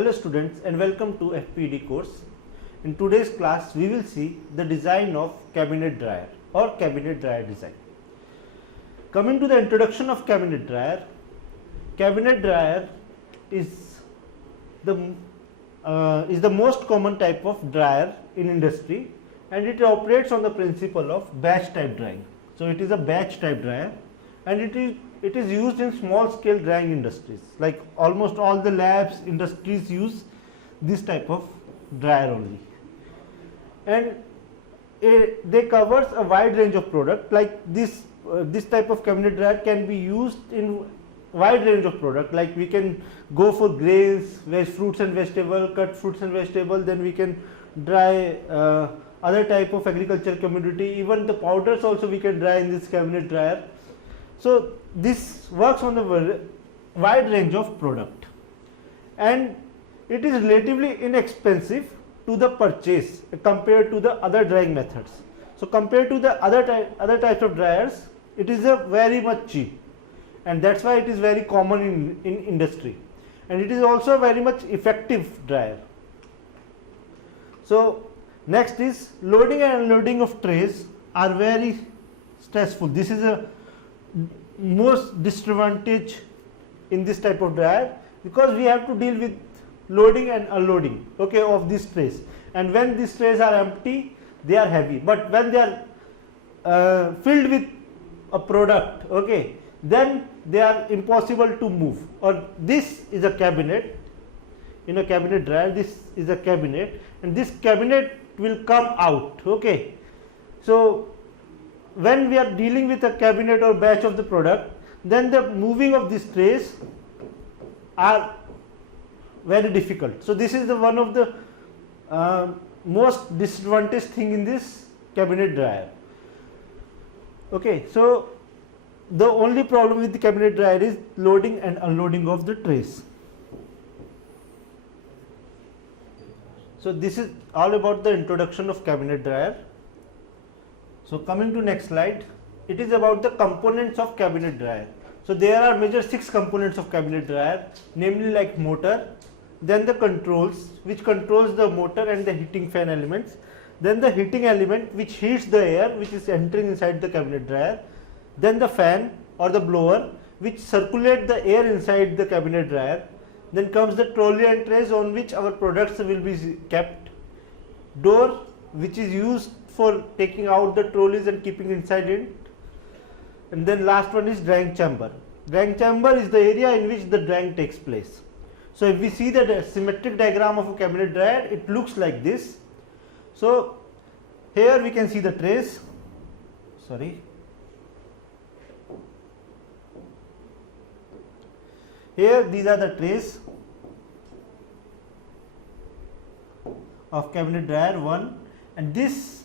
Hello students and welcome to FPD course. In today's class we will see the design of cabinet dryer or cabinet dryer design. Coming to the introduction of cabinet dryer is the most common type of dryer in industry, and it operates on the principle of batch type drying. So it is a batch type dryer, and it is used in small scale drying industries, like almost all the labs industries use this type of dryer only, and they covers a wide range of product. Like this type of cabinet dryer can be used in wide range of product, like we can go for grains, fruits and vegetable, cut fruits and vegetable, then we can dry other type of agricultural commodity, even the powders also we can dry in this cabinet dryer. So this works on the wide range of product, and it is relatively inexpensive to the purchase compared to the other drying methods. So compared to the other types of dryers, it is a very much cheap, and that's why it is very common in industry, and it is also a very much effective dryer. So next is loading and unloading of trays are very stressful. This is a most disadvantage in this type of dryer, because we have to deal with loading and unloading, okay, of these trays, and when these trays are empty they are heavy, but when they are filled with a product, okay, then they are impossible to move. Or this is a cabinet. In a cabinet dryer, this is a cabinet, and this cabinet will come out, okay. So when we are dealing with a cabinet or batch of the product, then the moving of these trays are very difficult. So this is the one of the most disadvantaged thing in this cabinet dryer, okay. So the only problem with the cabinet dryer is loading and unloading of the trays. So this is all about the introduction of cabinet dryer. So coming to next slide, it is about the components of cabinet dryer. So there are major 6 components of cabinet dryer, namely like motor, then the controls which controls the motor and the heating fan elements, then the heating element which heats the air which is entering inside the cabinet dryer, then the fan or the blower which circulate the air inside the cabinet dryer, then comes the trolley and trays on which our products will be kept, door which is used for taking out the trolleys and keeping inside it, and then last one is drying chamber. Drying chamber is the area in which the drying takes place. So if we see the symmetric diagram of a cabinet dryer, it looks like this. So here we can see the trays, here these are the trays of cabinet dryer 1, and this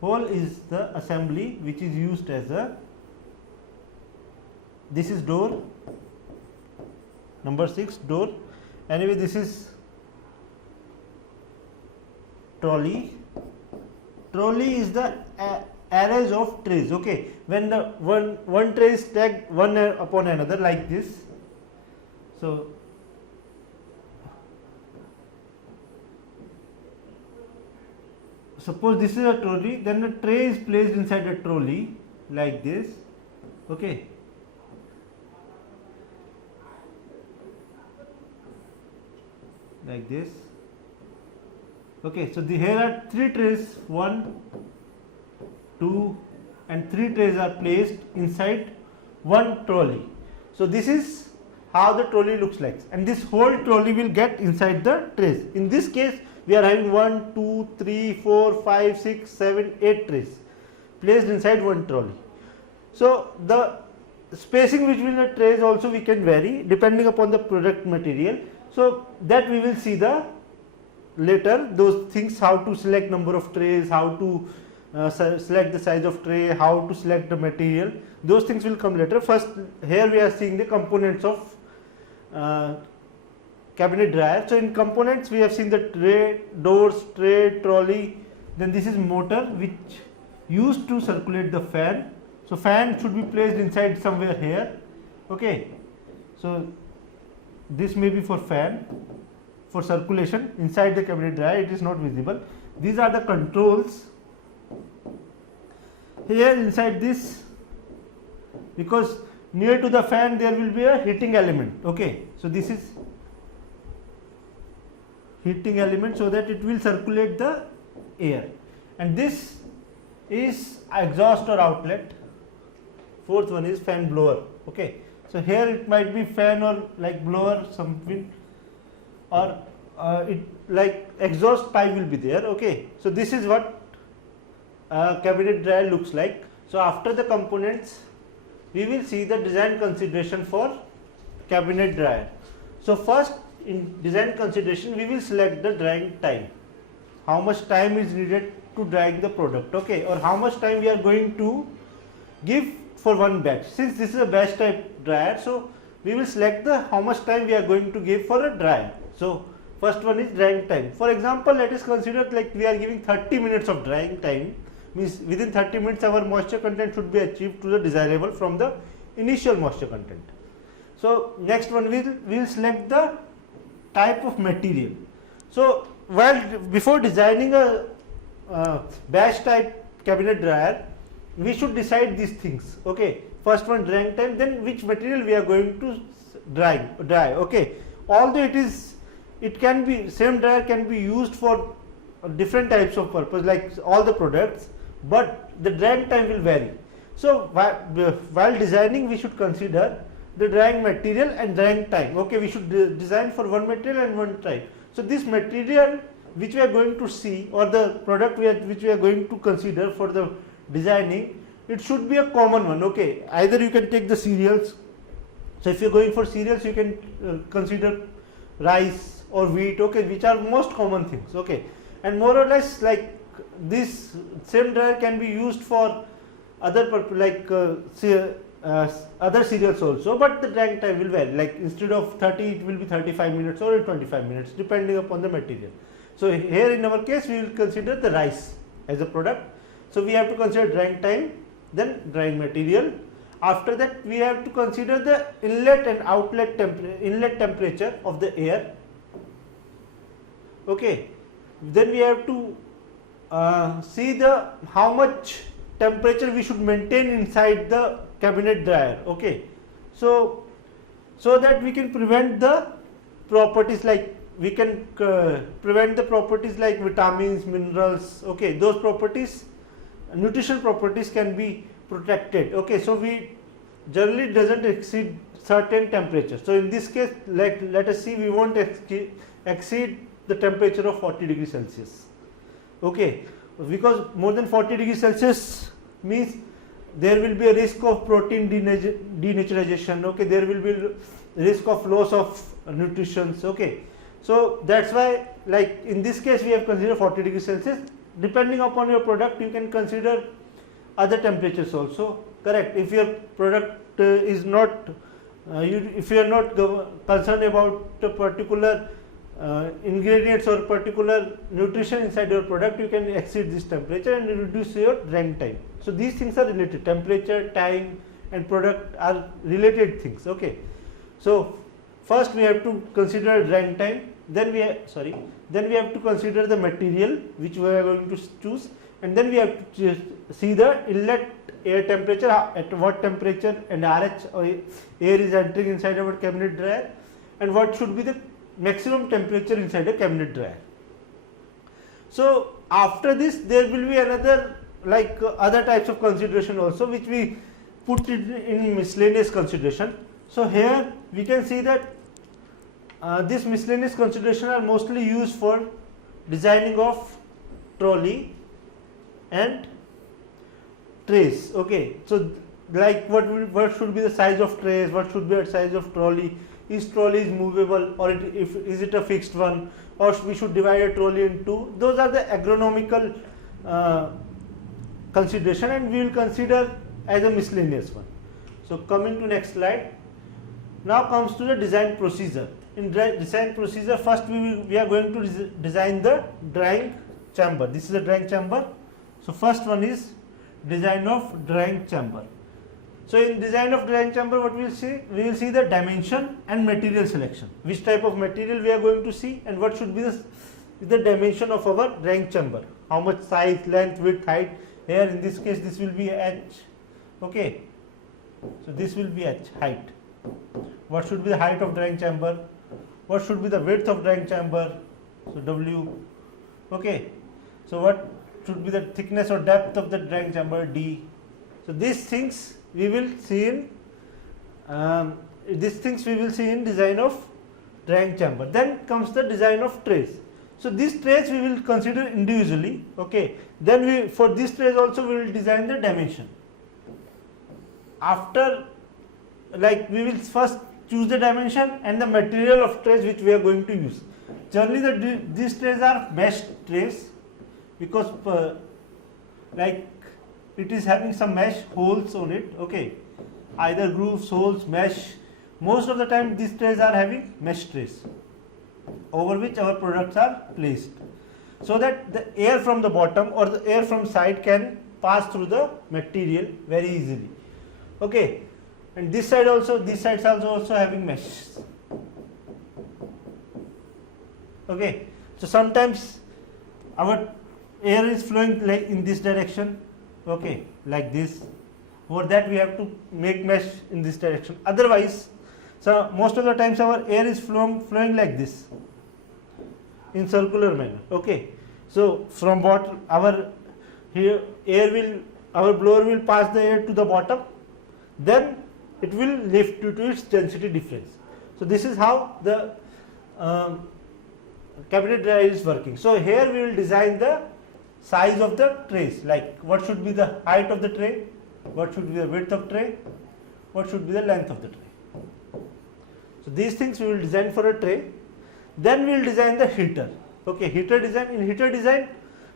whole is the assembly which is used as a, this is door number 6, door. Anyway, this is trolley. Trolley is the arrays of trays, okay. When the one tray is stacked one upon another like this. So suppose this is a trolley, then the tray is placed inside a trolley like this, okay. Like this, okay. So here are 3 trays, 1, 2 and 3 trays are placed inside one trolley. So this is how the trolley looks like, and this whole trolley will get inside the trays. In this case we are having 1, 2, 3, 4, 5, 6, 7, 8 trays placed inside one trolley. So the spacing between the trays also we can vary depending upon the product material. So that we will see the later, those things, how to select number of trays, how to select the size of tray, how to select the material, those things will come later. First here we are seeing the components of cabinet dryer. So in components we have seen the tray, doors, tray, trolley, then this is motor which used to circulate the fan. So fan should be placed inside somewhere here, okay. So this may be for fan, for circulation inside the cabinet dryer. It is not visible. These are the controls. Here inside this, because near to the fan there will be a heating element. Okay, so this is heating element, so that it will circulate the air, and this is exhaust or outlet. Fourth one is fan blower. Okay, so here it might be fan or like blower something, or it like exhaust pipe will be there. Okay, so this is what cabinet dryer looks like. So after the components, we will see the design consideration for cabinet dryer. So first, in design consideration, we will select the drying time. How much time is needed to drying the product, okay, or how much time we are going to give for one batch. Since this is a batch type dryer, so we will select the how much time we are going to give for a dryer. So first one is drying time. For example, let us consider like we are giving 30 minutes of drying time, means within 30 minutes our moisture content should be achieved to the desirable from the initial moisture content. So next one, we will select the type of material. So before designing a batch type cabinet dryer, we should decide these things. Okay, first one drying time, then which material we are going to dry. Okay, although it can be same dryer can be used for different types of purpose, like all the products, but the drying time will vary. So while designing, we should consider the drying material and drying time. Okay, we should design for one material and one type. So this material which we are going to see, or the product which we are going to consider for the designing, it should be a common one. Okay, either you can take the cereals. So if you are going for cereals, you can consider rice or wheat, okay, which are most common things. Okay, and more or less like this same dryer can be used for other purpose, like other cereals also, but the drying time will vary. Like instead of 30, it will be 35 minutes or 25 minutes depending upon the material. So here in our case, we will consider the rice as a product. So we have to consider drying time, then drying material. After that, we have to consider the inlet and outlet temperature of the air. Okay, then we have to see the how much temperature we should maintain inside the cabinet dryer. Okay, so that we can prevent the properties, like we can prevent the properties like vitamins, minerals. Okay, those properties, nutritional properties can be protected. Okay, so we generally doesn't exceed certain temperature. So in this case, let us see, we won't exceed the temperature of 40 degrees Celsius. Okay, because more than 40 degrees Celsius means there will be a risk of protein denaturization. Okay, there will be risk of loss of nutrition. Okay, so that's why, like in this case, we have considered 40 degrees Celsius. Depending upon your product, you can consider other temperatures also. Correct. If your product is not, if you are not concerned about a particular ingredients or particular nutrition inside your product, you can exceed this temperature and reduce your drying time. So these things are related. Temperature, time, and product are related things. Okay. So first we have to consider drying time. Then we have to consider the material which we are going to choose, and then we have to see the inlet air temperature, at what temperature and RH or air is entering inside our cabinet dryer, and what should be the maximum temperature inside a cabinet dryer. So after this, there will be another like other types of consideration also, which we put it in miscellaneous consideration. So here we can see that this miscellaneous consideration are mostly used for designing of trolley and trays. Okay, so like what should be the size of trays, what should be the size of trolley, is trolley is movable, or is it a fixed one, or we should divide a trolley into two. Those are the agronomical consideration, and we will consider as a miscellaneous one. So coming to next slide, now comes to the design procedure. In design procedure, first we are going to design the drying chamber. This is a drying chamber. So first one is design of drying chamber. So in design of drying chamber, what we will see? We will see the dimension and material selection. Which type of material we are going to see, and what should be the dimension of our drying chamber. How much size, length, width, height. Here in this case, this will be h. Okay. So this will be h, height. What should be the height of drying chamber? What should be the width of drying chamber? So w. Okay. So what should be the thickness or depth of the drying chamber? D. So these things we will see in design of drying chamber. Then comes the design of trays. So these trays we will consider individually. Okay. Then for these trays also we will design the dimension. After, like, we will first choose the dimension and the material of trays which we are going to use. Generally these trays are mesh trays, because like it is having some mesh holes on it. Okay, either grooves, holes, mesh. Most of the time these trays are having mesh trays over which our products are placed, so that the air from the bottom or the air from side can pass through the material very easily. Okay, and this side also, these sides also having mesh. Okay, so sometimes our air is flowing like in this direction. Okay, like this. For that we have to make mesh in this direction. Otherwise, so most of the times our air is flowing like this in circular manner. Okay, so from bottom our blower will pass the air to the bottom, then it will lift due to its density difference. So this is how the cabinet dryer is working. So here we will design the size of the trays, like what should be the height of the tray, what should be the width of tray, what should be the length of the tray. So these things we will design for a tray. Then we will design the heater. Okay, heater design. In heater design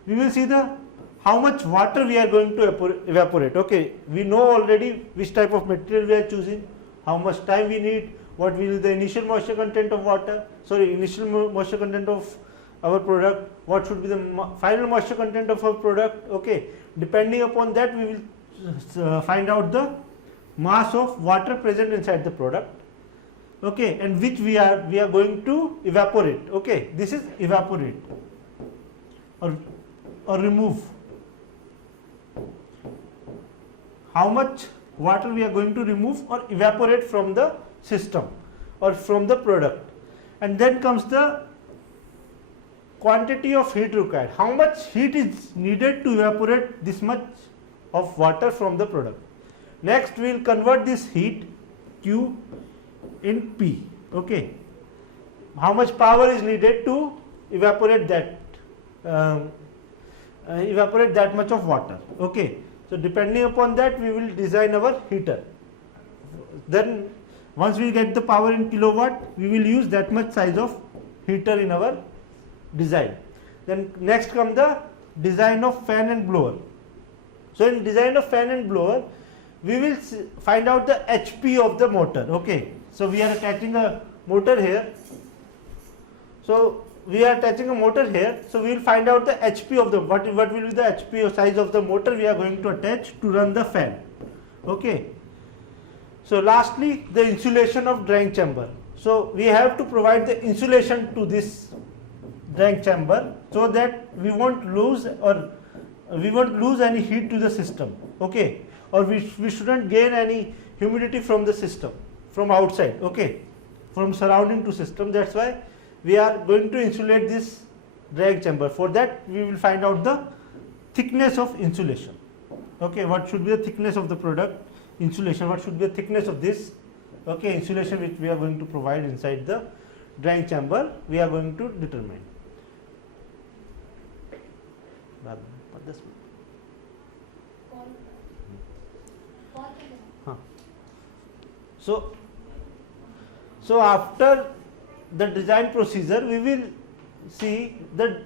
we will see the how much water we are going to evaporate. Okay, we know already which type of material we are choosing, how much time we need, what will be the initial moisture content of initial moisture content of our product, what should be the final moisture content of our product. Okay, depending upon that we will find out the mass of water present inside the product. Okay, and which we are going to evaporate. Okay, this is evaporate or remove. How much water we are going to remove or evaporate from the system or from the product. And then comes the quantity of heat required. How much heat is needed to evaporate this much of water from the product. Next we will convert this heat Q in P. Okay, how much power is needed to evaporate that much of water. Okay, so depending upon that we will design our heater. Then once we get the power in kilowatt, we will use that much size of heater in our design. Then next come the design of fan and blower. So in design of fan and blower we will find out the HP of the motor. Okay, so we are attaching a motor here. So we are attaching a motor here. So we will find out the HP of the what will be the HP or size of the motor we are going to attach to run the fan. Okay. So lastly, the insulation of drying chamber. So we have to provide the insulation to this drying chamber so that we won't lose any heat to the system. Okay, or we shouldn't gain any humidity from the system from outside. Okay, from surrounding to system. That's why we are going to insulate this drying chamber. For that we will find out the thickness of insulation. Okay, what should be the thickness of the product? Insulation, what should be the thickness of this? Okay, insulation which we are going to provide inside the drying chamber, we are going to determine. So after the design procedure, we will see the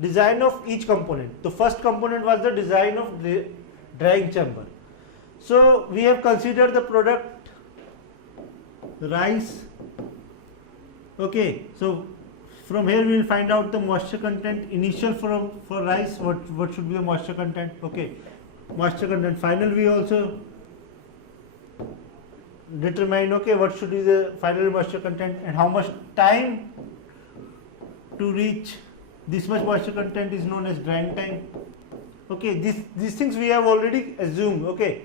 design of each component. The first component was the design of drying chamber. So we have considered the product rice. Okay, so from here we will find out the moisture content initial for rice. What should be the moisture content? Okay, moisture content. Final we also determine, okay, what should be the final moisture content and how much time to reach this much moisture content is known as drying time. Okay, these things we have already assumed, okay,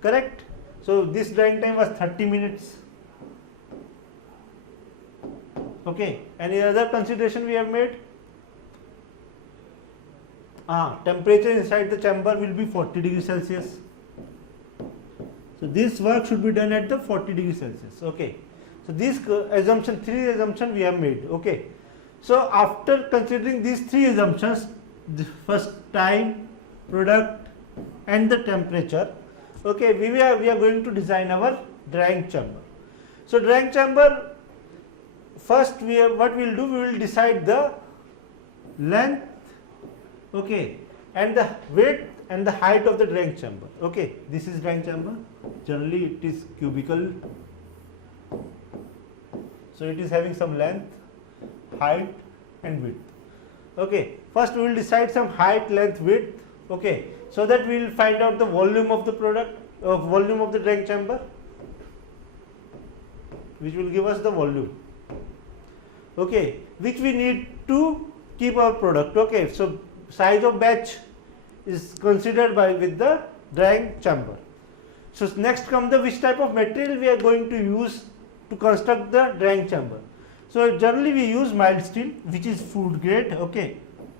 correct. So this drying time was 30 minutes. Okay, any other consideration we have made? Temperature inside the chamber will be 40 degrees Celsius. So this work should be done at the 40 degrees Celsius. Okay, so this assumption, three assumptions we have made. Okay, so after considering these three assumptions, the first time, product and the temperature, okay, we are going to design our drying chamber. So drying chamber, first what we will do, we will decide the length, okay, and the width and the height of the drying chamber. Okay, this is drying chamber. Generally it is cubical, so it is having some length, height and width. Okay, first we will decide some height, length, width. Okay, so that we will find out the volume of the product, volume of the drying chamber, which will give us the volume, okay, which we need to keep our product. Okay, so size of batch is considered with the drying chamber. So next come the which type of material we are going to use to construct the drying chamber. So generally we use mild steel, which is food grade. Okay,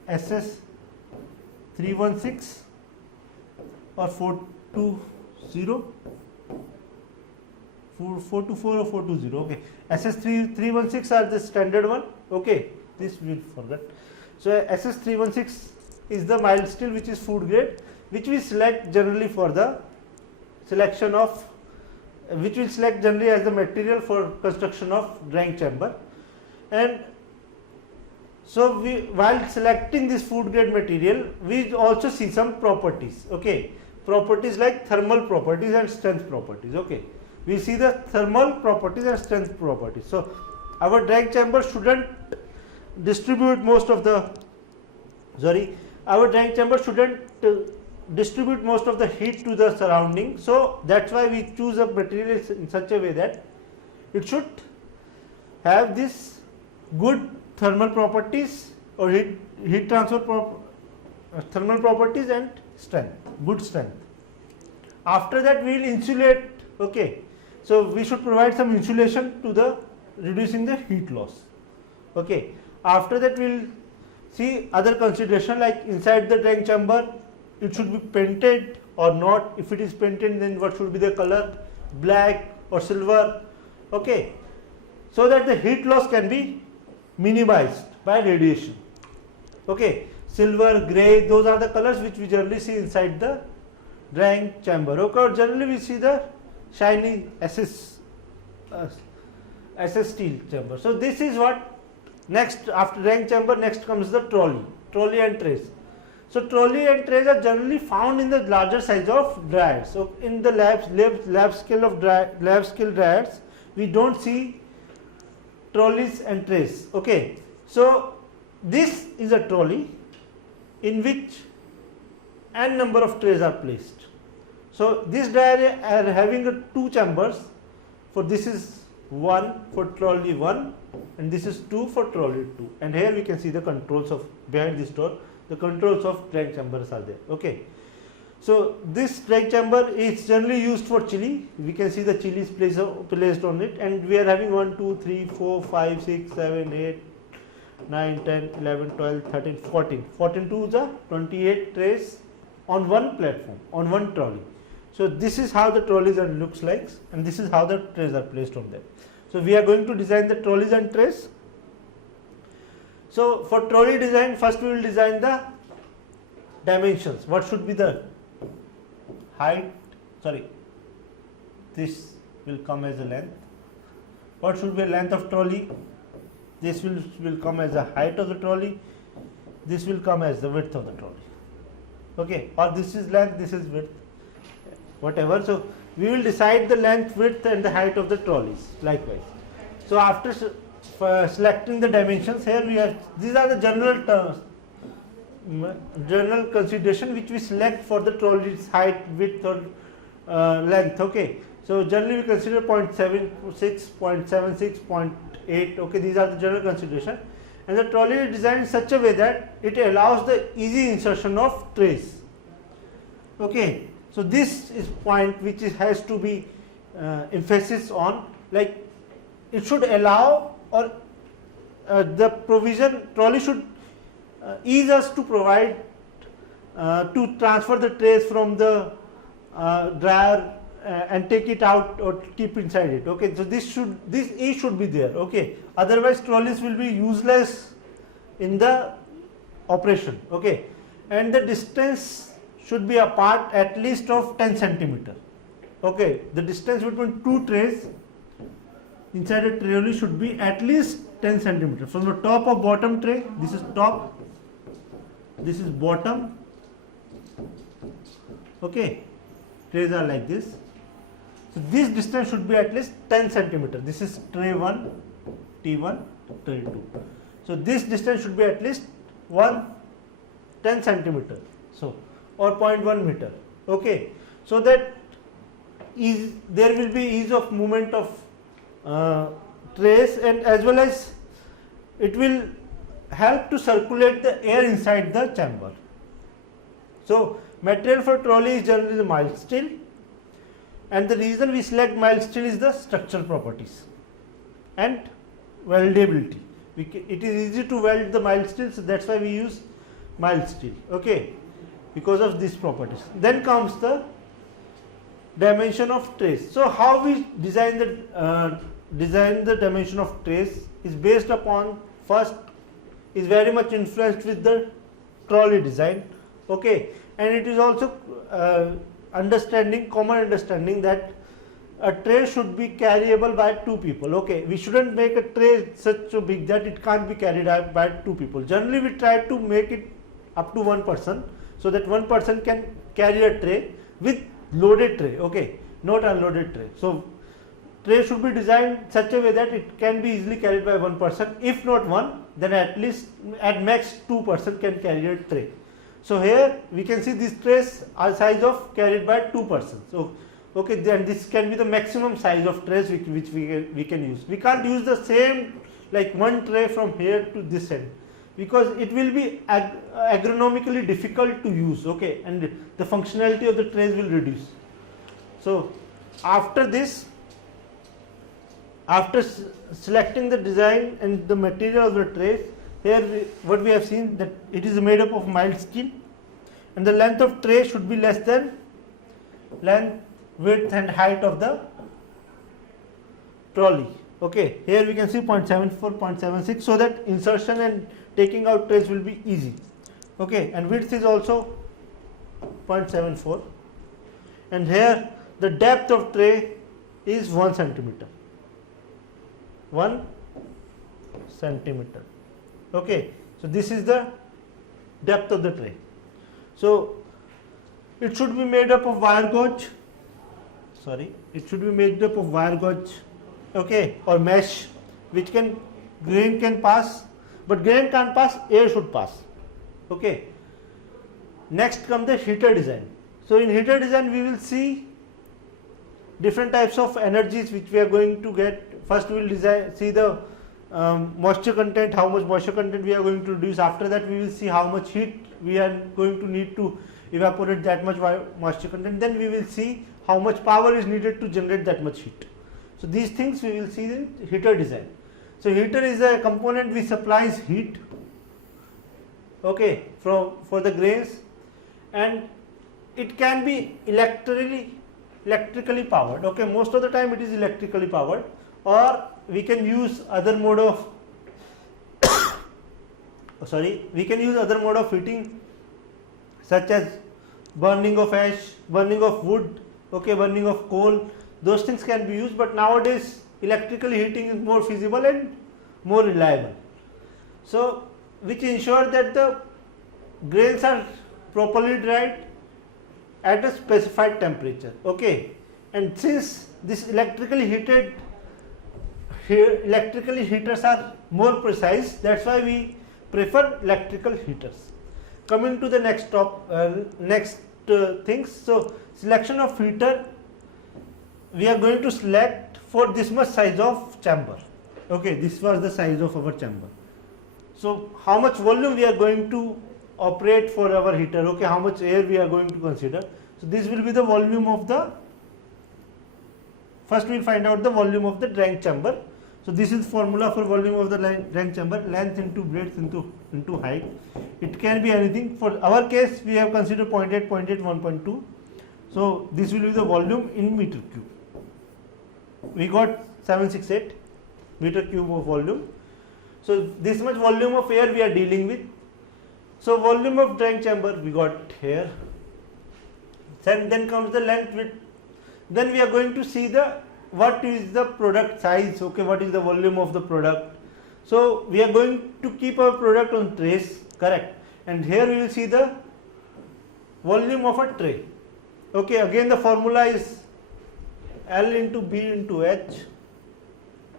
SS 316 or 420, 424 or 420. Okay, SS 316 are the standard one. Okay, this we will forget. So SS 316 is the mild steel, which is food grade, which we select generally for the selection of, which will select generally as the material for construction of drying chamber. And so while selecting this food grade material, we also see some properties. Okay, properties like thermal properties and strength properties. Okay, we see the thermal properties and strength properties. So our drying chamber shouldn't distribute most of the our drying chamber shouldn't distribute most of the heat to the surrounding. So that's why we choose a material in such a way that it should have this good thermal properties or heat transfer thermal properties and strength, good strength. After that we will insulate. Okay, so we should provide some insulation to the reducing the heat loss. Okay, after that we will see other consideration like inside the drying chamber it should be painted or not. If it is painted, then what should be the color, black or silver. Okay, so that the heat loss can be minimized by radiation. Okay, silver, grey, those are the colors which we generally see inside the drying chamber. Okay, generally we see the shiny SS steel chamber. So this is what next after drying chamber. Next comes the trolley and trays. So trolley and trays are generally found in the larger size of dryers. So in the lab scale dryers, we don't see trolleys and trays. Okay, so this is a trolley in which n number of trays are placed. So this dryer are having two chambers. For this is 1 for trolley 1 and this is 2 for trolley 2, and here we can see the controls of behind this door. The controls of drying chambers are there. Okay, so this drying chamber is generally used for chili. We can see the chilies placed on it, and we are having 1 2 3 4 5 6 7 8 9 10 11 12 13 14 to the 28 trays on one platform, on one trolley. So this is how the trolleys and looks like, and this is how the trays are placed on them. So we are going to design the trolleys and trays. So for trolley design, first we will design the dimensions. What should be the height? This will come as a length. What should be the length of trolley? This will come as the height of the trolley. This will come as the width of the trolley. Okay, or this is length, this is width, whatever. So we will decide the length, width and the height of the trolleys likewise. So after selecting the dimensions, here we are, these are the general terms, general consideration which we select for the trolley's height, width or length. Okay, so generally we consider 0.76, 0.76, 0.8. Okay, these are the general consideration, and the trolley is designed in such a way that it allows the easy insertion of trays. Okay, so this is point which has to be emphasis on, like it should allow, or the provision trolley should ease us to provide to transfer the trays from the dryer and take it out or keep inside it. Okay, so this ease should be there. Okay, otherwise trolleys will be useless in the operation. Okay, and the distance should be apart at least of 10 centimeter. Okay, the distance between two trays inside a trolley should be at least 10 centimeter from the top of bottom tray. This is top, this is bottom. Okay, trays are like this. So this distance should be at least 10 centimeter. This is tray 1, T1, tray 2. So this distance should be at least 10 centimeter. So, or 0.1 meter. Okay, so that there will be ease of movement of trays, and as well as it will help to circulate the air inside the chamber. So material for trolley is generally the mild steel, and the reason we select mild steel is the structural properties and weldability. It is easy to weld the mild steel, so that's why we use mild steel. Okay, because of these properties. Then comes the dimension of trays. So how we design the dimension of trays is based upon, first is very much influenced with the trolley design. Okay, and it is also common understanding that a tray should be carryable by two people. Okay, we shouldn't make a tray such so big that it can't be carried out by two people. Generally we try to make it up to one person, so that one person can carry a tray with loaded tray. Okay, not unloaded tray. So tray should be designed such a way that it can be easily carried by one person. If not one, then at least at max two person can carry a tray. So here we can see these trays are size of carried by two persons. So okay, then this can be the maximum size of trays which we can use. We can't use the same like one tray from here to this end, because it will be agronomically difficult to use. Okay, and the functionality of the trays will reduce. So after this, after selecting the design and the material of the trays, here what we have seen, that it is made up of mild steel, and the length of tray should be less than length, width and height of the trolley. Okay, here we can see 0.74, 0.76, so that insertion and taking out trays will be easy. Okay, and width is also 0.74, and here the depth of tray is 1 centimeter. 1 centimeter. Okay, so this is the depth of the tray. So it should be made up of wire gauge. It should be made up of wire gauge. Okay, or mesh, which grain can pass, but grain can't pass, air should pass. Okay. Next comes the heater design. So in heater design we will see different types of energies which we are going to get. First we will see the moisture content, how much moisture content we are going to reduce. After that we will see how much heat we are going to need to evaporate that much moisture content. Then we will see how much power is needed to generate that much heat. So these things we will see in heater design. So heater is a component which supplies heat, okay, for the grains, and it can be electrically powered. Okay, most of the time it is electrically powered, or we can use other mode of heating, such as burning of ash, burning of wood, okay, burning of coal. Those things can be used, but nowadays electrical heating is more feasible and more reliable. So which ensure that the grains are properly dried at a specified temperature. Okay, and since this electrically heaters are more precise, that's why we prefer electrical heaters. Coming to the next things. So selection of heater we are going to select for this much size of chamber. Okay, this was the size of our chamber. So how much volume we are going to operate for our heater? Okay, how much air we are going to consider? So this will be the volume of the, first we will find out the volume of the drying chamber. So this is formula for volume of the drying chamber, length into breadth into height. It can be anything. For our case, we have considered 0.8, 0.8, 1.2. So this will be the volume in meter cube. We got 768 meter cube of volume. So this much volume of air we are dealing with. So volume of drying chamber we got here. Then comes the length, width. Then we are going to see the what is the product size. Okay, what is the volume of the product. So we are going to keep our product on trays, correct, and here we will see the volume of a tray. Okay, again the formula is L into B into H.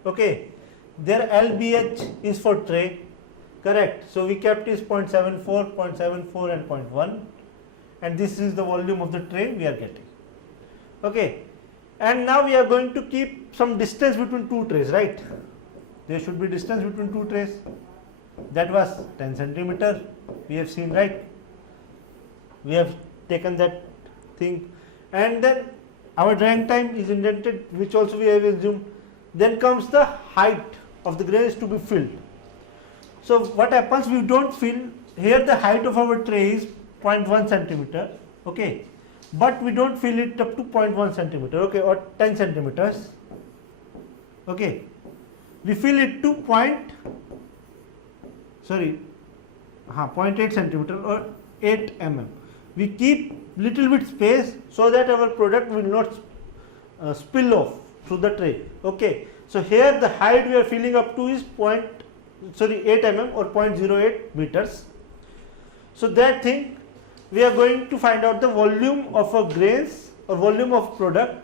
Okay, there LBH is for tray, correct. So we kept is 0.74, 0.74 and 0.1, and this is the volume of the tray we are getting. Okay, and now we are going to keep some distance between two trays, right? There should be distance between two trays. That was 10 centimeter. We have seen, right? We have taken that thing, and then our drying time is indented, which also we have assumed. Then comes the height of the grains to be filled. So what happens? We don't fill here. The height of our tray is 0.1 centimeter. Okay, but we don't fill it up to 0.1 centimeter. Okay, or 10 centimeters. Okay, we fill it to 0.8 centimeter or 8 mm. We keep little bit space so that our product will not spill off through the tray. Okay, so here the height we are filling up to is 8 mm or 0.08 meters. So that thing we are going to find out the volume of a grains or volume of product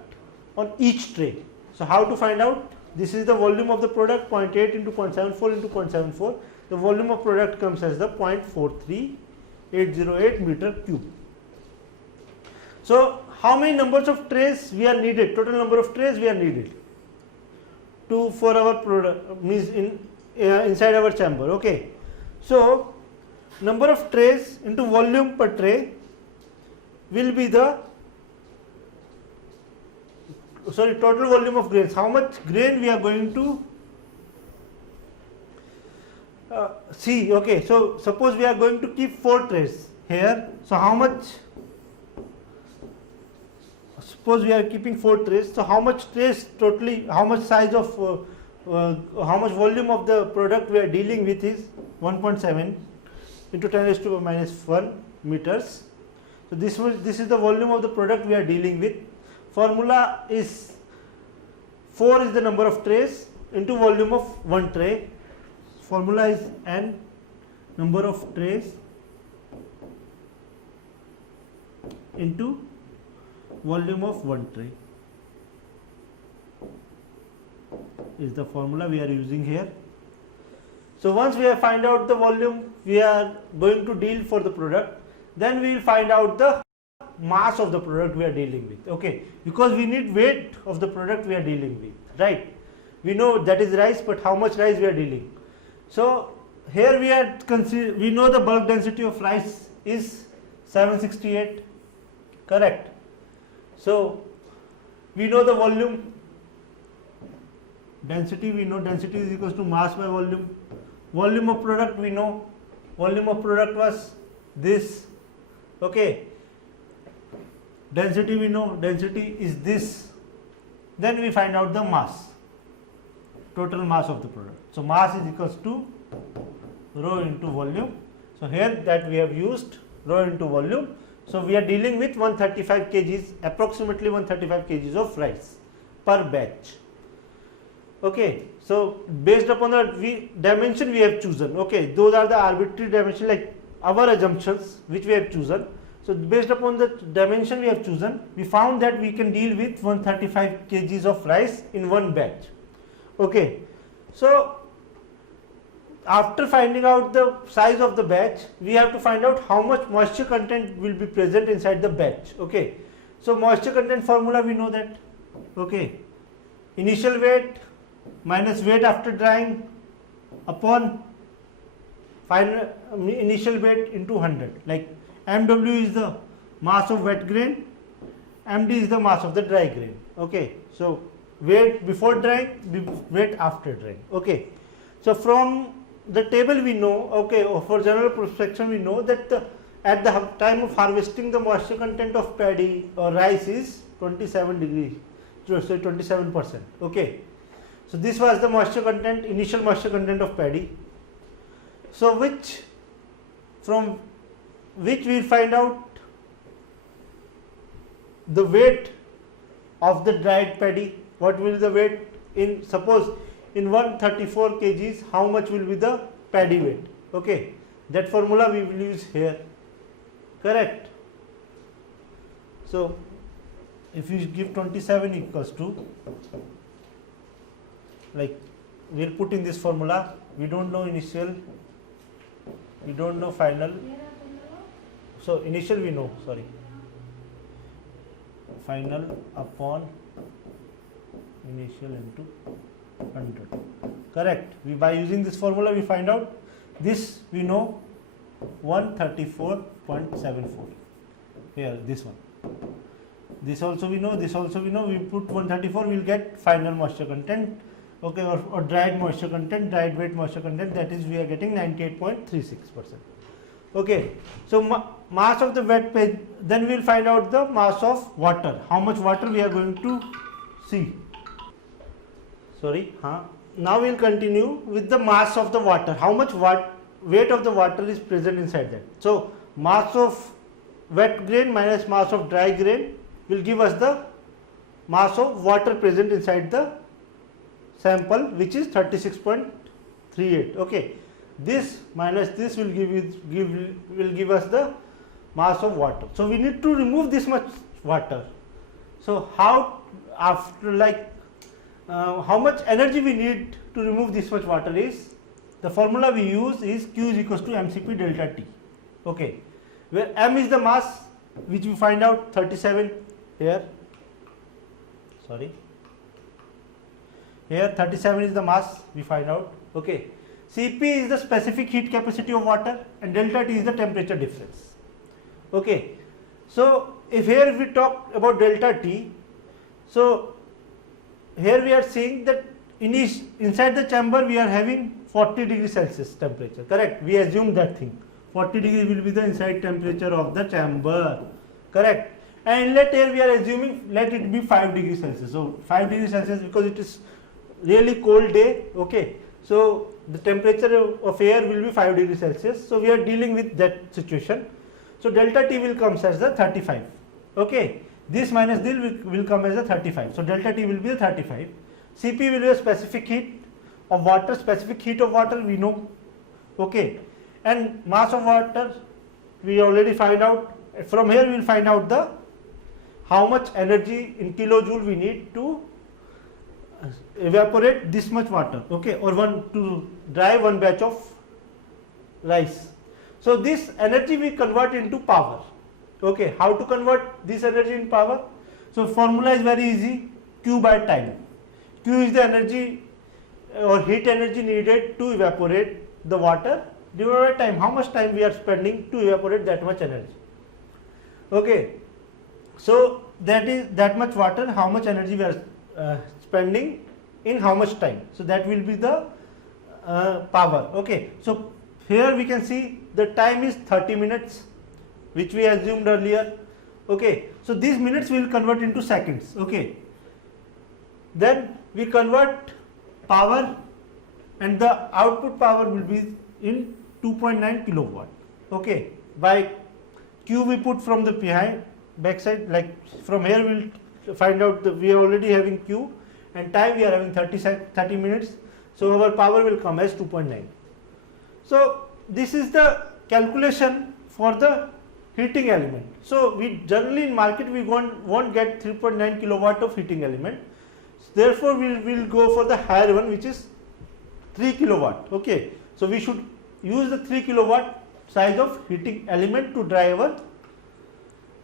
on each tray. So how to find out? This is the volume of the product, 0.8 into 0.74 into 0.74. The volume of product comes as the 0.43808 meter cube. So how many numbers of trays we are needed? Total number of trays we are needed for our product means inside our chamber. Okay, so number of trays into volume per tray will be the total volume of grains. How much grain we are going to see. Okay, so suppose we are going to keep 4 trays here. So how much? Suppose we are keeping 4 trays. So how much trays totally? How much size of how much volume of the product we are dealing with is 1.7 into 10 raised to minus 1 meters. So this is the volume of the product we are dealing with. Formula is 4 is the number of trays into volume of 1 tray. Formula is N number of trays into volume of 1 tray is the formula we are using here. So once we have find out the volume we are going to deal for the product, then we will find out the mass of the product we are dealing with. Okay, because we need weight of the product we are dealing with, right? We know that is rice, but how much rice we are dealing. So here we know the bulk density of rice is 768, correct? So we know the volume density, we know density is equals to mass by volume. Volume of product we know, volume of product was this. Okay, density we know, density is this. Then we find out the mass, total mass of the product. So mass is equals to rho into volume. So here that we have used rho into volume. So we are dealing with 135 kgs, approximately 135 kgs of rice per batch. Okay, so based upon the dimension we have chosen. Okay, those are the arbitrary dimension, like our assumptions which we have chosen. So based upon the dimension we have chosen, we found that we can deal with 135 kgs of rice in one batch. Okay, so after finding out the size of the batch, we have to find out how much moisture content will be present inside the batch. Okay, so moisture content formula we know that Okay, initial weight minus weight after drying upon final initial weight into 100. Like MW is the mass of wet grain, MD is the mass of the dry grain. Okay, so weight before drying, weight after drying. Okay, so from the table we know, okay, for general prospection we know that at the time of harvesting the moisture content of paddy or rice is 27 degrees, so 27%. Okay, so this was the moisture content, initial moisture content of paddy. So from which we find out the weight of the dried paddy. What will the weight in, suppose in 134 kgs, how much will be the paddy weight? Okay, that formula we will use here, correct? So if you give 27 equals to, like, we'll put in this formula, we don't know initial, we don't know final, so initial we know, sorry, final upon initial into 100, correct? We, by using this formula we find out this, we know 134.74 here, this one, this also we know, this also we know. We put 134, we will get final moisture content, okay, or dried moisture content, dried weight moisture content, that is we are getting 98.36%. Okay, so mass of the wet page, then we will find out the mass of water, how much water we are going to see. Sorry, now we will continue with the mass of the water, how much weight of the water is present inside that. So mass of wet grain minus mass of dry grain will give us the mass of water present inside the sample, which is 36.38. Okay, this minus this will give us the mass of water. So we need to remove this much water. So how, after, like, how much energy we need to remove this much water is, the formula we use is Q is equals to mCp delta T. Okay, where m is the mass, which we find out 37 here, sorry, here 37 is the mass we find out. Okay, Cp is the specific heat capacity of water and delta T is the temperature difference. Okay, so if here we talk about delta T, so here we are seeing that inside the chamber we are having 40 degrees Celsius temperature, correct? We assume that thing, 40 degrees will be the inside temperature of the chamber, correct? And inlet air we are assuming, let it be 5 degrees Celsius. So 5 degrees Celsius because it is really cold day. Okay, so the temperature of air will be 5 degrees Celsius. So we are dealing with that situation. So delta T will come as the 35. Okay, this minus this will come as a 35. So delta T will be the 35. Cp will be a specific heat of water, specific heat of water we know. Okay, and mass of water we already find out. From here we will find out the how much energy in kilojoule we need to evaporate this much water, okay, or to dry one batch of rice. So this energy we convert into power. Okay, how to convert this energy in power? So formula is very easy, Q by time. Q is the energy or heat energy needed to evaporate the water divided by time, how much time we are spending to evaporate that much energy. Okay, so that is that much water, how much energy we are spending in how much time. So that will be the power. Okay, so here we can see the time is 30 minutes, which we assumed earlier. Okay, so these minutes we will convert into seconds. Okay, then we convert power and the output power will be in 2.9 kilowatt. Okay, by Q we put from the behind backside, like from here we will find out that we are already having Q and time we are having 30 minutes. So our power will come as 2.9. So this is the calculation for the heating element. So we generally in market we won't get 3.9 kilowatt of heating element. Therefore we will go for the higher one, which is 3 kilowatt. Okay, so we should use the 3 kilowatt size of heating element to dry our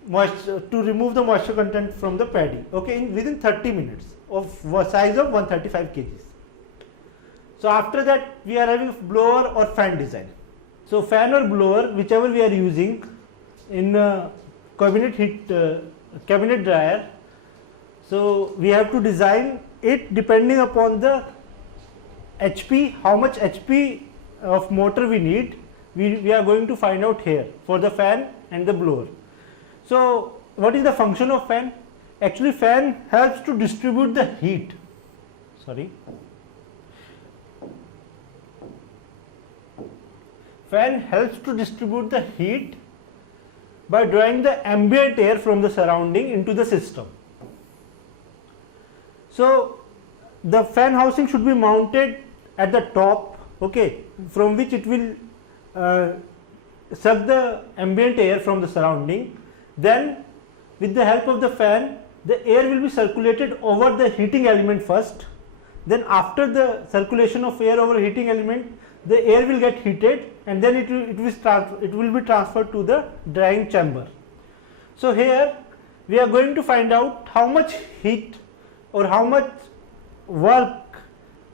moisture, to remove the moisture content from the paddy, okay, within 30 minutes of size of 135 kgs. So after that we are having blower or fan design. So fan or blower, whichever we are using in cabinet dryer, so we have to design it depending upon the HP, how much HP of motor we need, we are going to find out here for the fan and the blower. So what is the function of fan? Actually fan helps to distribute the heat, fan helps to distribute the heat by drawing the ambient air from the surrounding into the system. So the fan housing should be mounted at the top, okay, from which it will suck the ambient air from the surrounding. Then with the help of the fan, the air will be circulated over the heating element first. Then after the circulation of air over heating element, the air will get heated and then it will be transferred to the drying chamber. So here we are going to find out how much heat or how much work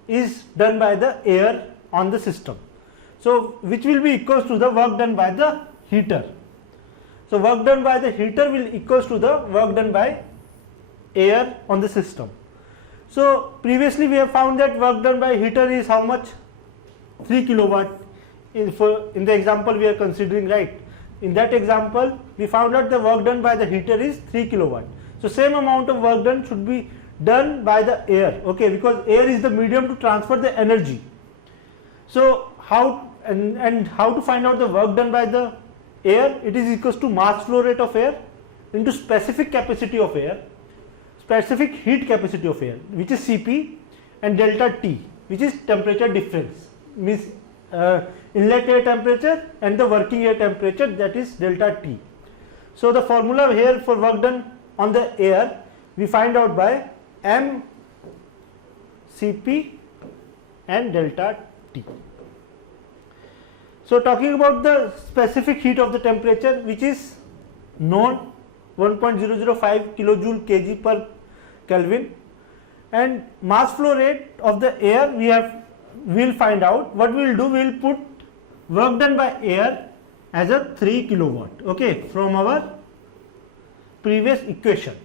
is done by the air on the system. So which will be equals to the work done by the heater. So work done by the heater will equals to the work done by air on the system. So previously we have found that work done by heater is how much? 3 kilowatt in the example we are considering, right? In that example we found out the work done by the heater is 3 kilowatt. So same amount of work done should be done by the air, okay, because air is the medium to transfer the energy. So how and how to find out the work done by the air? It is equals to mass flow rate of air into specific capacity of air, specific heat capacity of air, which is Cp, and delta T, which is temperature difference, means inlet air temperature and the working air temperature, that is delta T. So the formula here for work done on the air we find out by m Cp and delta T. So talking about the specific heat of the temperature, which is known 1.005 kilojoule kg per Kelvin, and mass flow rate of the air we will find out. What we will do, we will put work done by air as a 3 kilowatt, okay, from our previous equation,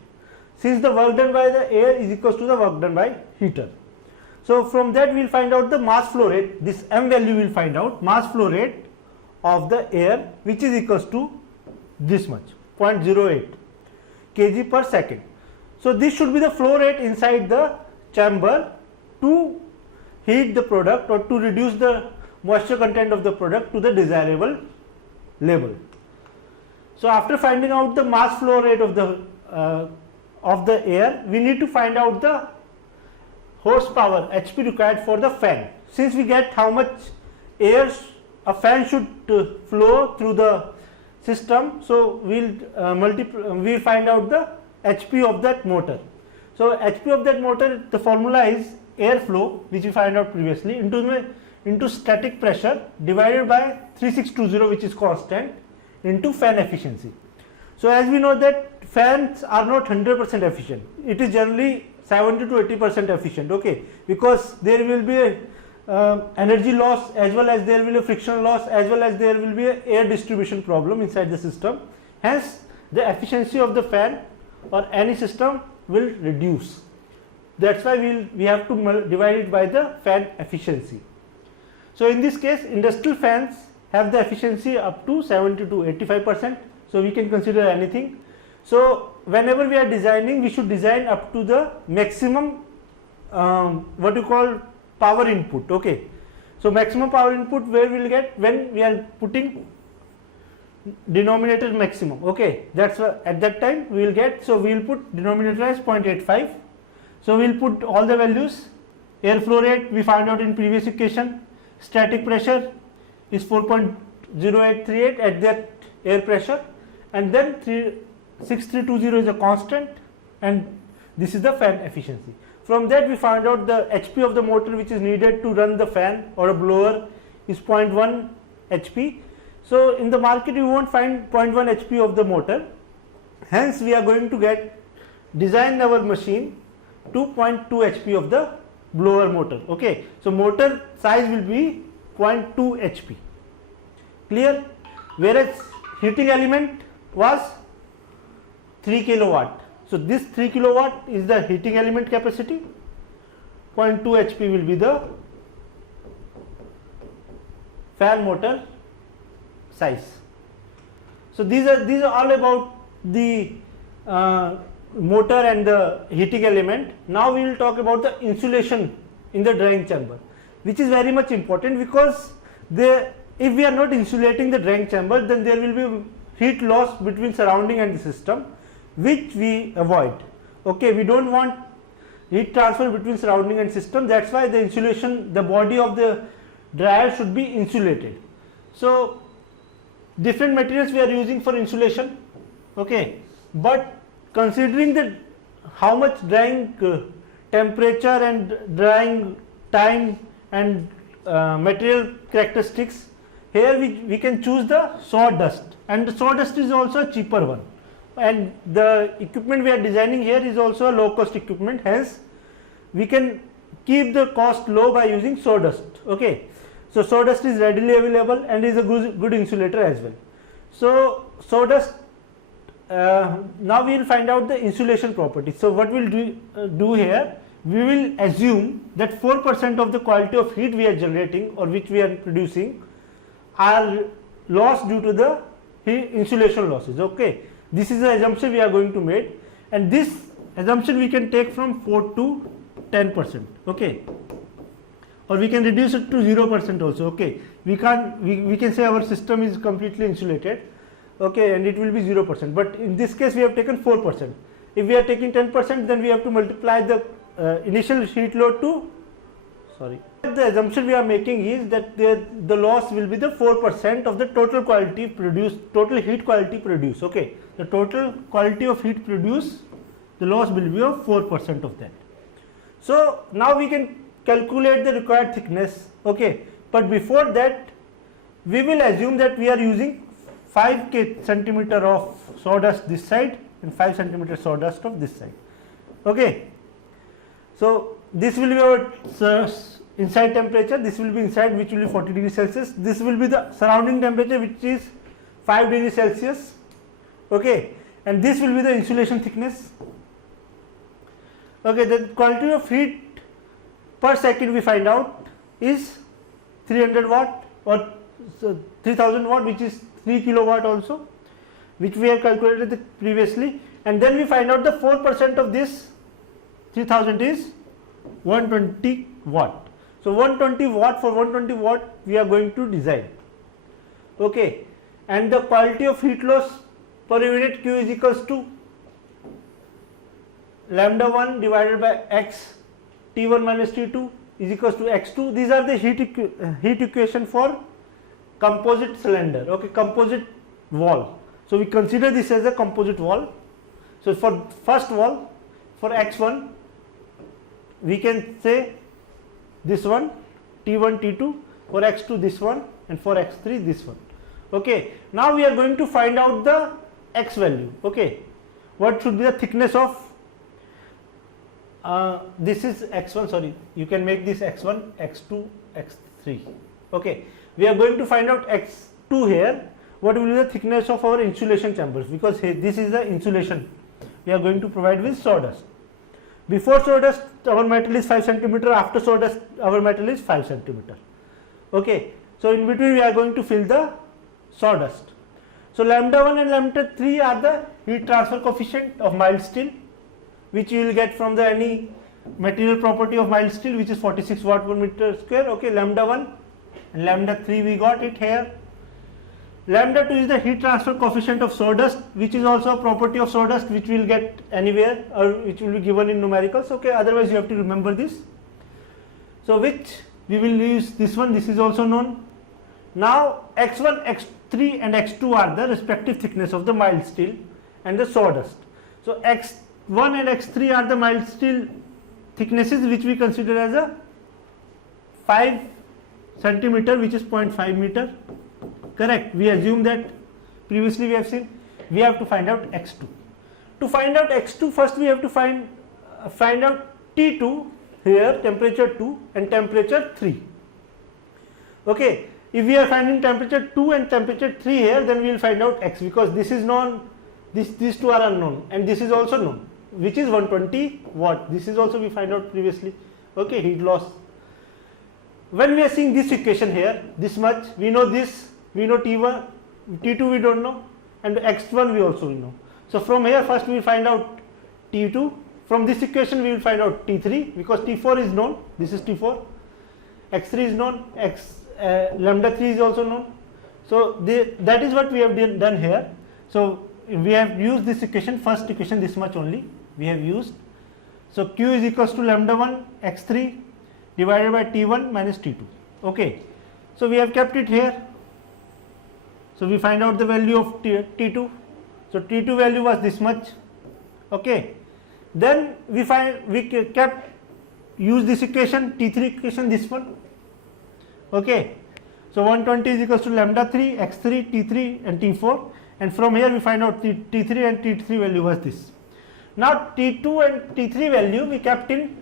since the work done by the air is equals to the work done by heater. So from that we will find out the mass flow rate, this m value we will find out, mass flow rate of the air, which is equals to this much, 0.08 kg per second. So this should be the flow rate inside the chamber to heat the product or to reduce the moisture content of the product to the desirable level. So after finding out the mass flow rate of the air, we need to find out the horsepower HP required for the fan. Since we get how much air a fan should flow through the system, so we'll find out the HP of that motor. So HP of that motor, the formula is airflow, which we find out previously, into static pressure divided by 3620, which is constant, into fan efficiency. So as we know that fans are not 100% efficient, it is generally 70 to 80% efficient, okay, because there will be a energy loss, as well as there will be a friction loss, as well as there will be a air distribution problem inside the system. Hence the efficiency of the fan or any system will reduce. That's why we have to divide it by the fan efficiency. So in this case, industrial fans have the efficiency up to 70 to 85%. So we can consider anything. So whenever we are designing, we should design up to the maximum what you call power input, okay. So maximum power input where we will get when we are putting denominator maximum, okay, that's at that time we will get. So we will put denominator as 0.85. So we will put all the values. Air flow rate we found out in previous equation, static pressure is 4.0838 at that air pressure, and then 6320 is a constant, and this is the fan efficiency. From that we found out the HP of the motor which is needed to run the fan or a blower is 0.1 HP. So in the market you won't find 0.1 HP of the motor, Hence we are going to get design our machine 2.2 HP of the blower motor. Okay, so motor size will be 0.2 HP. Clear? Whereas heating element was 3 kilowatt. So this 3 kilowatt is the heating element capacity. 0.2 HP will be the fan motor size. So these are all about the motor and the heating element. Now we will talk about the insulation in the drying chamber, which is very much important, because if we are not insulating the drying chamber, then there will be heat loss between surrounding and the system, which we avoid. Okay, we don't want heat transfer between surrounding and system. That's why the insulation, the body of the dryer should be insulated. So different materials we are using for insulation. Okay, but considering the how much drying temperature and drying time and material characteristics, here we can choose the sawdust, and the sawdust is also a cheaper one, and the equipment we are designing here is also a low cost equipment. Hence we can keep the cost low by using sawdust. Okay, so sawdust is readily available and is a good insulator as well. So sawdust, now we will find out the insulation properties. So what we will do here, we will assume that 4% of the quality of heat we are generating or which we are producing are lost due to the insulation losses. Okay, this is the assumption we are going to make, and this assumption we can take from 4 to 10%. Okay, or we can reduce it to 0% also. Okay, we can say our system is completely insulated. Okay, and it will be 0%, but in this case we have taken 4%. If we are taking 10%, then we have to multiply the initial heat load to, the assumption we are making is that the loss will be the 4% of the total quality produced, total heat quality produced. Okay, the total quality of heat produced, the loss will be of 4% of that. So now we can calculate the required thickness. Okay, but before that we will assume that we are using 5 centimeter of sawdust this side and 5 centimeter sawdust of this side. Okay, so this will be our inside temperature, this will be inside, which will be 40 degrees Celsius, this will be the surrounding temperature, which is 5 degrees Celsius. Okay, and this will be the insulation thickness. Okay, the quantity of heat per second we find out is 300 watt or 3000 watt, which is 3 kilowatt also, which we have calculated previously, and then we find out the 4% of this 3000 is 120 watt. So 120 watt, for 120 watt we are going to design. Okay, and the quality of heat loss per unit Q is equals to lambda 1 divided by x T1 minus T2 is equals to x2. These are the heat equation for composite cylinder. Okay, composite wall. So we consider this as a composite wall. So for first wall, for x1 we can say this one T1 T2, for x2 this one, and for x3 this one. Okay, now we are going to find out the x value. Okay, what should be the thickness of this is x1, sorry, you can make this x1, x2, x3. Okay, we are going to find out x2 here, what will be the thickness of our insulation chambers, because this is the insulation we are going to provide with sawdust. Before sawdust our metal is 5 centimeter, after sawdust our metal is 5 centimeter. Okay, so in between we are going to fill the sawdust. So lambda 1 and lambda 3 are the heat transfer coefficient of mild steel, which you will get from the any material property of mild steel, which is 46 watt per meter square. Okay, lambda 1 and lambda 3 we got it here. Lambda 2 is the heat transfer coefficient of sawdust, which is also a property of sawdust, which we will get anywhere or which will be given in numericals. Okay, otherwise you have to remember this. So which we will use this one, this is also known. Now x1, x3 and x2 are the respective thickness of the mild steel and the sawdust. So x1 and x3 are the mild steel thicknesses, which we consider as a 5 centimeter, which is 0.5 meter. Correct, we assume that previously we have seen. We have to find out x2. to find out x2, first we have to find out T2 here, temperature 2 and temperature 3. Okay, if we are finding temperature 2 and temperature 3 here, then we will find out x, because this is known, these two are unknown, and this is also known, which is 120 watt. This is also we find out previously. Okay, heat loss. When we are seeing this equation here, this much, we know this, we know T1, T2 we don't know, and x1 we also know. So from here first we will find out T2. From this equation we will find out T3, because T4 is known, this is T4, x3 is known, lambda 3 is also known. So that is what we have done here. So we have used this equation, first equation, this much only we have used. So Q is equals to lambda 1 x3 divided by T1 minus T2. Okay, so we have kept it here. So we find out the value of T2. So T2 value was this much. Okay, then we kept use this equation, T3 equation, this one. Okay, so 120 is equals to lambda 3 x3 T3 and T4, and from here we find out T3 and T3 value was this. Now T2 and T3 value we kept in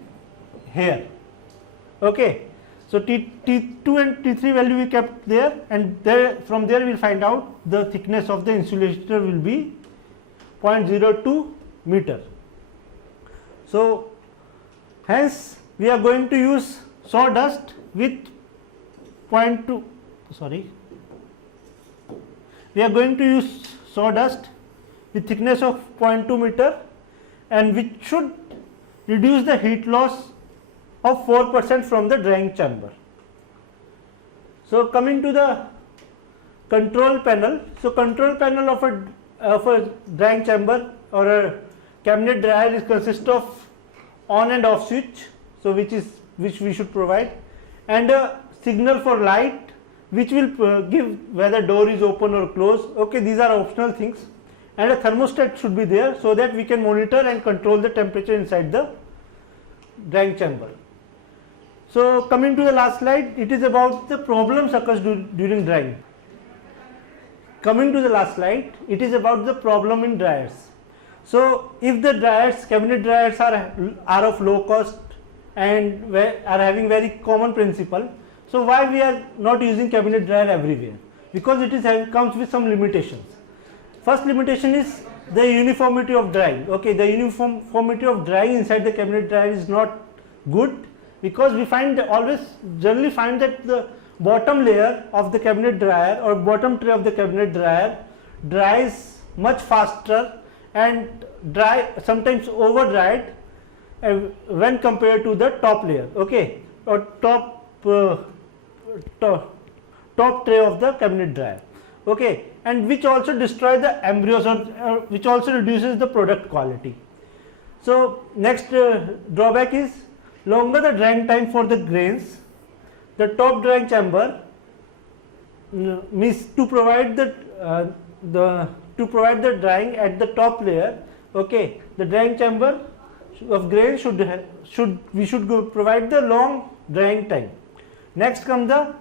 here. Okay, so T2 and T3 value we kept there, and from there we will find out the thickness of the insulator will be 0.02 meter. So hence we are going to use sawdust with 0.2, we are going to use sawdust with thickness of 0.2 meter, and which should reduce the heat loss of 4% from the drying chamber. So coming to the control panel. So control panel of a drying chamber or a cabinet dryer consists of on and off switch, so which we should provide, and a signal for light which will give whether door is open or closed. Okay, these are optional things, and a thermostat should be there so that we can monitor and control the temperature inside the drying chamber. So coming to the last slide, it is about the problems occurs during drying. Coming to the last slide, it is about the problem in dryers. So if the dryers, cabinet dryers are of low cost and are having very common principle, so why we are not using cabinet dryer everywhere? Because it comes with some limitations. First limitation is the uniformity of drying. Okay, the uniformity of drying inside the cabinet dryer is not good, because we generally find that the bottom layer of the cabinet dryer or bottom tray of the cabinet dryer dries much faster and sometimes over dried when compared to the top layer, okay, or top tray of the cabinet dryer, okay, and which also destroy the embryos or which also reduces the product quality. So next drawback is longer the drying time for the grains. The top drying chamber means to provide the drying at the top layer. Okay, the drying chamber of grains should provide the long drying time. Next comes the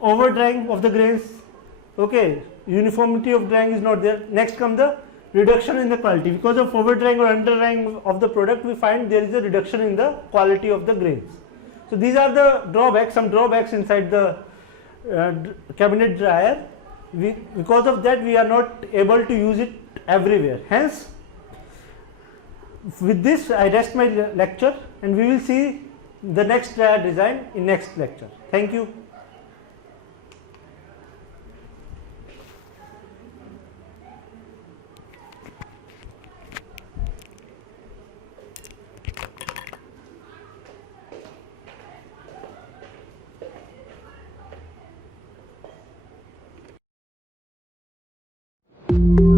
over drying of the grains. Okay, uniformity of drying is not there. Next comes the reduction in the quality. Because of over drying or under drying of the product, we find there is a reduction in the quality of the grains. So these are the drawbacks, some drawbacks inside the cabinet dryer. Because of that, we are not able to use it everywhere. Hence, with this I rest my lecture, and we will see the next dryer design in next lecture. Thank you. you.